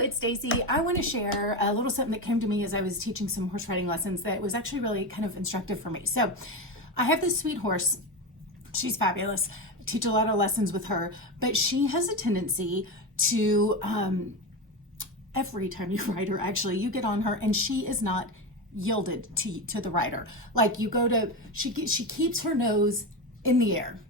it's Stacy. I want to share a little something that came to me as I was teaching some horse riding lessons that was actually really kind of instructive for me. So I have this sweet horse. She's fabulous. I teach a lot of lessons with her, but she has a tendency to, every time you ride her, actually, you get on her and she is not yielded to the rider. Like you go to, she keeps her nose in the air.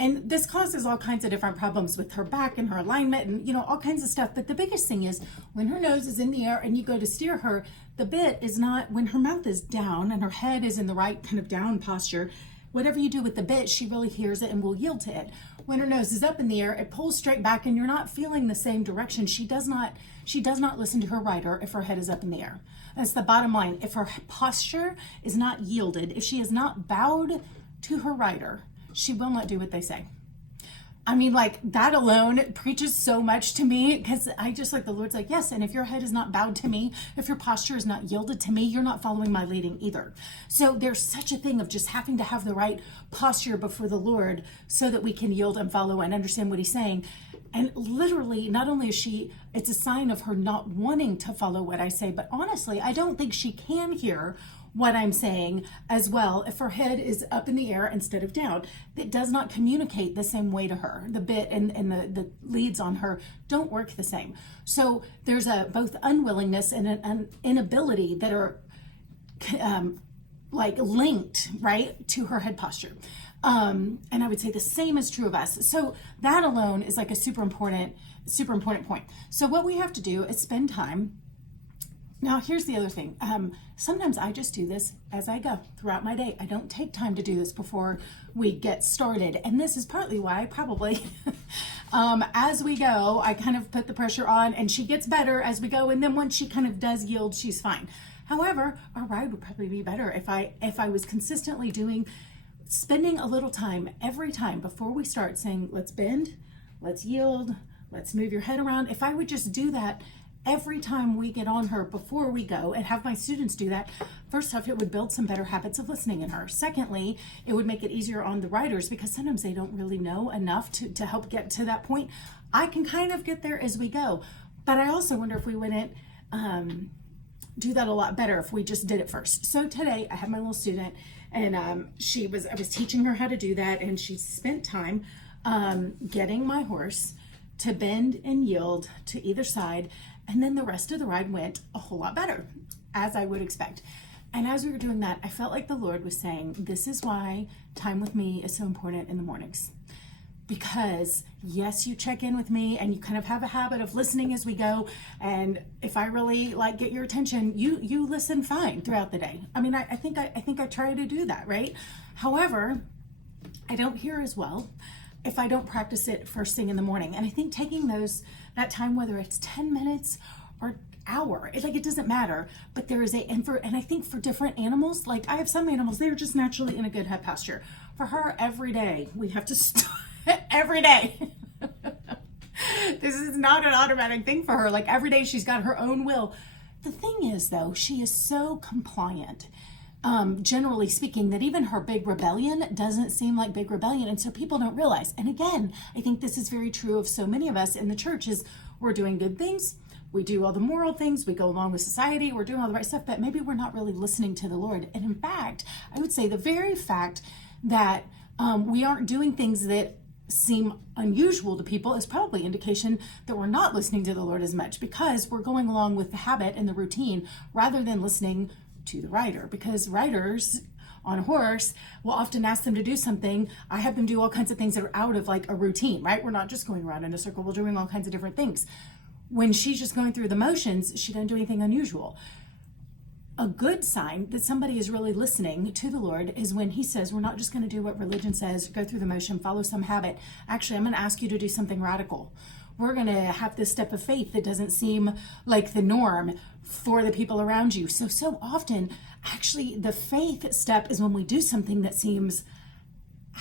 And this causes all kinds of different problems with her back and her alignment and, you know, all kinds of stuff. But the biggest thing is when her nose is in the air and you go to steer her, the bit is not, when her mouth is down and her head is in the right kind of down posture, whatever you do with the bit, she really hears it and will yield to it. When her nose is up in the air, it pulls straight back and you're not feeling the same direction. She does not listen to her rider if her head is up in the air. That's the bottom line. If her posture is not yielded, if she is not bowed to her rider, she will not do what they say. I mean, like that alone preaches so much to me because I just like the Lord's like, yes. And if your head is not bowed to me, if your posture is not yielded to me, you're not following my leading either. So there's such a thing of just having to have the right posture before the Lord so that we can yield and follow and understand what he's saying. And literally, not only is it's a sign of her not wanting to follow what I say, but honestly, I don't think she can hear what I'm saying as well if her head is up in the air instead of down. It does not communicate the same way to her. The bit and the leads on her don't work the same. So there's both unwillingness and an inability that are like linked, right, to her head posture. And I would say the same is true of us. So that alone is like a super important point. So what we have to do is spend time. Now, here's the other thing. Sometimes I just do this as I go throughout my day. I don't take time to do this before we get started. And this is partly why probably as we go, I kind of put the pressure on and she gets better as we go. And then once she kind of does yield, she's fine. However, our ride would probably be better if I was consistently spending a little time every time before we start saying, let's bend, let's yield, let's move your head around. If I would just do that every time we get on her before we go and have my students do that, first off, it would build some better habits of listening in her. Secondly, it would make it easier on the riders because sometimes they don't really know enough to help get to that point. I can kind of get there as we go, but I also wonder if we wouldn't do that a lot better if we just did it first. So today I had my little student and I was teaching her how to do that, and she spent time getting my horse to bend and yield to either side. And then the rest of the ride went a whole lot better, as I would expect. And as we were doing that, I felt like the Lord was saying, this is why time with me is so important in the mornings. Because yes, you check in with me and you kind of have a habit of listening as we go. And if I really get your attention, you listen fine throughout the day. I mean, I think I try to do that, right? However, I don't hear as well if I don't practice it first thing in the morning. And I think taking that time, whether it's 10 minutes or hour, it doesn't matter, but there is and I think for different animals, like I have some animals, they're just naturally in a good head posture. For her, every day, we have to start every day. This is not an automatic thing for her. Like every day she's got her own will. The thing is though, she is so compliant. Generally speaking, that even her big rebellion doesn't seem like big rebellion. And so people don't realize. And again, I think this is very true of so many of us in the church is we're doing good things. We do all the moral things. We go along with society. We're doing all the right stuff, but maybe we're not really listening to the Lord. And in fact, I would say the very fact that we aren't doing things that seem unusual to people is probably indication that we're not listening to the Lord as much because we're going along with the habit and the routine rather than listening to the rider, because riders on a horse will often ask them to do something. I have them do all kinds of things that are out of like a routine, right? We're not just going around in a circle. We're doing all kinds of different things. When she's just going through the motions, she doesn't do anything unusual. A good sign that somebody is really listening to the Lord is when he says, we're not just going to do what religion says, go through the motion, follow some habit. Actually, I'm going to ask you to do something radical. We're going to have this step of faith that doesn't seem like the norm for the people around you. So often, actually, the faith step is when we do something that seems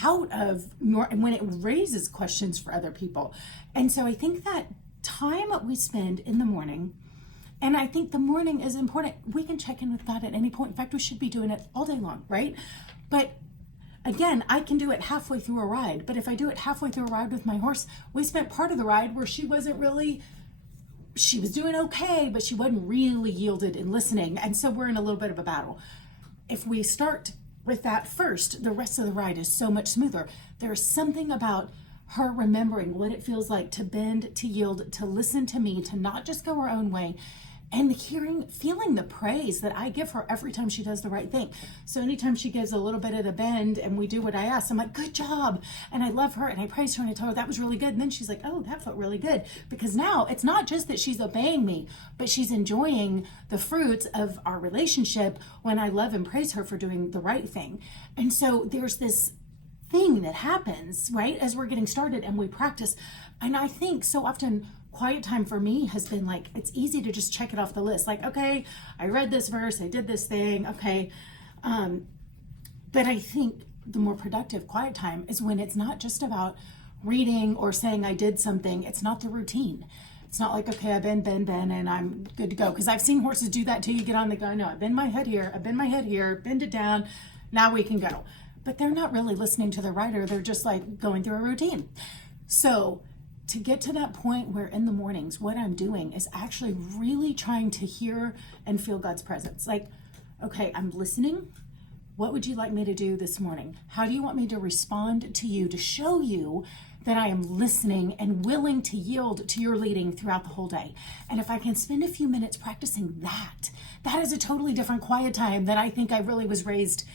out of norm and when it raises questions for other people. And so I think that time we spend in the morning, and I think the morning is important. We can check in with God at any point. In fact, we should be doing it all day long, right? But again, I can do it halfway through a ride. But if I do it halfway through a ride with my horse, we spent part of the ride where she wasn't really she was doing okay, but she wasn't really yielded in listening. And so we're in a little bit of a battle. If we start with that first, the rest of the ride is so much smoother. There's something about her remembering what it feels like to bend, to yield, to listen to me, to not just go her own way, and feeling the praise that I give her every time she does the right thing. So anytime she gives a little bit of the bend and we do what I ask, I'm like, good job. And I love her and I praise her and I tell her that was really good. And then she's like, oh, that felt really good. Because now it's not just that she's obeying me, but she's enjoying the fruits of our relationship when I love and praise her for doing the right thing. And so there's this thing that happens, right, as we're getting started and we practice. And I think so often quiet time for me has been like, it's easy to just check it off the list. Like, okay, I read this verse, I did this thing, okay. But I think the more productive quiet time is when it's not just about reading or saying I did something. It's not the routine. It's not like, okay, I bend, and I'm good to go. Because I've seen horses do that too. You get on, they go, no, I bend my head here, bend it down, now we can go. But they're not really listening to the rider. They're just like going through a routine. So to get to that point where in the mornings, what I'm doing is actually really trying to hear and feel God's presence. Like, okay, I'm listening. What would you like me to do this morning? How do you want me to respond to you to show you that I am listening and willing to yield to your leading throughout the whole day? And if I can spend a few minutes practicing that, that is a totally different quiet time than I think I really was raised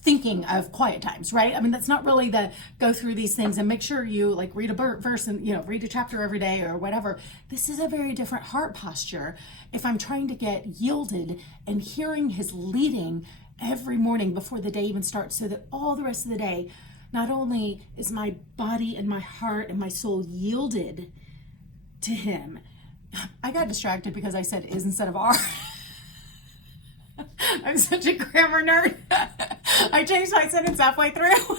thinking of quiet times, right? I mean, that's not really the go through these things and make sure you like read a verse and, read a chapter every day or whatever. This is a very different heart posture if I'm trying to get yielded and hearing his leading every morning before the day even starts, so that all the rest of the day, not only is my body and my heart and my soul yielded to him. I got distracted because I said is instead of are. I'm such a grammar nerd. I changed my sentence halfway through.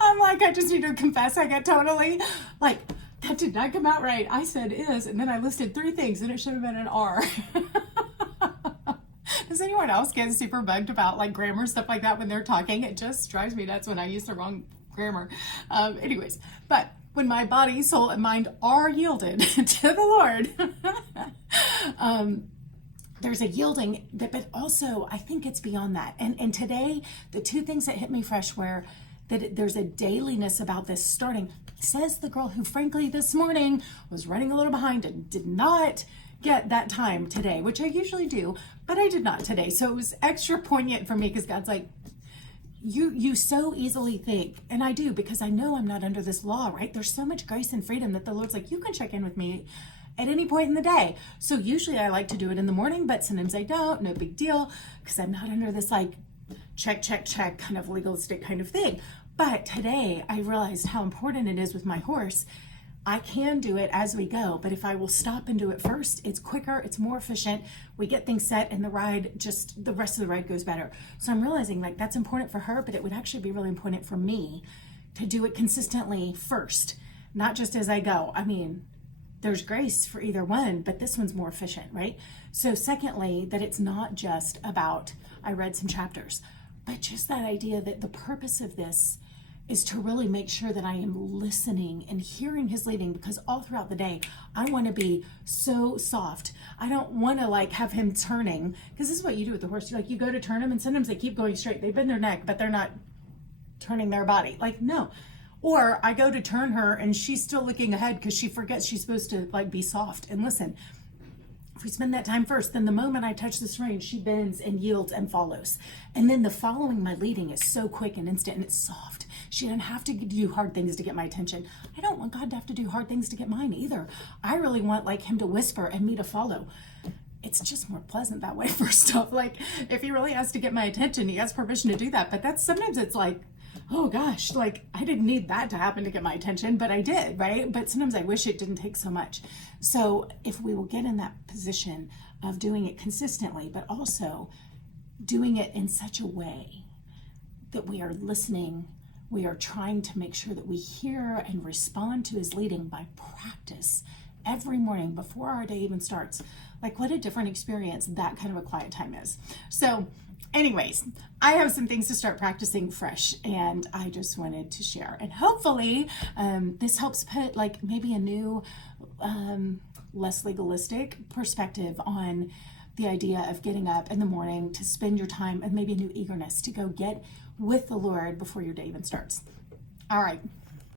I'm like, I just need to confess, I got totally, like, that did not come out right. I said is, and then I listed 3 things, and it should have been an R. Does anyone else get super bugged about like grammar, stuff like that when they're talking? It just drives me nuts when I use the wrong grammar. Anyways, but when my body, soul, and mind are yielded to the Lord, there's a yielding that, but also I think it's beyond that. And today, the 2 things that hit me fresh were that there's a dailiness about this starting. Says the girl who, frankly, this morning was running a little behind and did not get that time today, which I usually do, but I did not today. So it was extra poignant for me because God's like, you so easily think, and I do because I know I'm not under this law, right? There's so much grace and freedom that the Lord's like, you can check in with me at any point in the day. So usually I like to do it in the morning, but sometimes I don't, no big deal, because I'm not under this like check kind of legalistic kind of thing. But today I realized how important it is with my horse. I can do it as we go, but if I will stop and do it first, it's quicker, it's more efficient, we get things set, and the rest of the ride goes better. So I'm realizing like that's important for her, but it would actually be really important for me to do it consistently first, not just as I go. I mean, there's grace for either one, but this one's more efficient, right? So secondly, that it's not just about, I read some chapters, but just that idea that the purpose of this is to really make sure that I am listening and hearing his leading, because all throughout the day, I want to be so soft. I don't want to like have him turning, because this is what you do with the horse. You go to turn them and sometimes they keep going straight. They bend their neck, but they're not turning their body. Like, no. Or I go to turn her and she's still looking ahead because she forgets she's supposed to like be soft and listen. If we spend that time first, then the moment I touch this rein, she bends and yields and follows. And then the following my leading is so quick and instant and it's soft. She doesn't have to do hard things to get my attention. I don't want God to have to do hard things to get mine either. I really want like him to whisper and me to follow. It's just more pleasant that way for stuff. Like if he really has to get my attention, he has permission to do that. But that's sometimes it's like, oh gosh, like I didn't need that to happen to get my attention, but I did, right? But sometimes I wish it didn't take so much. So if we will get in that position of doing it consistently, but also doing it in such a way that we are listening, we are trying to make sure that we hear and respond to his leading by practice every morning before our day even starts. Like what a different experience that kind of a quiet time is. So anyways, I have some things to start practicing fresh, and I just wanted to share. And hopefully, this helps put like maybe a new, less legalistic perspective on the idea of getting up in the morning to spend your time, and maybe a new eagerness to go get with the Lord before your day even starts. All right.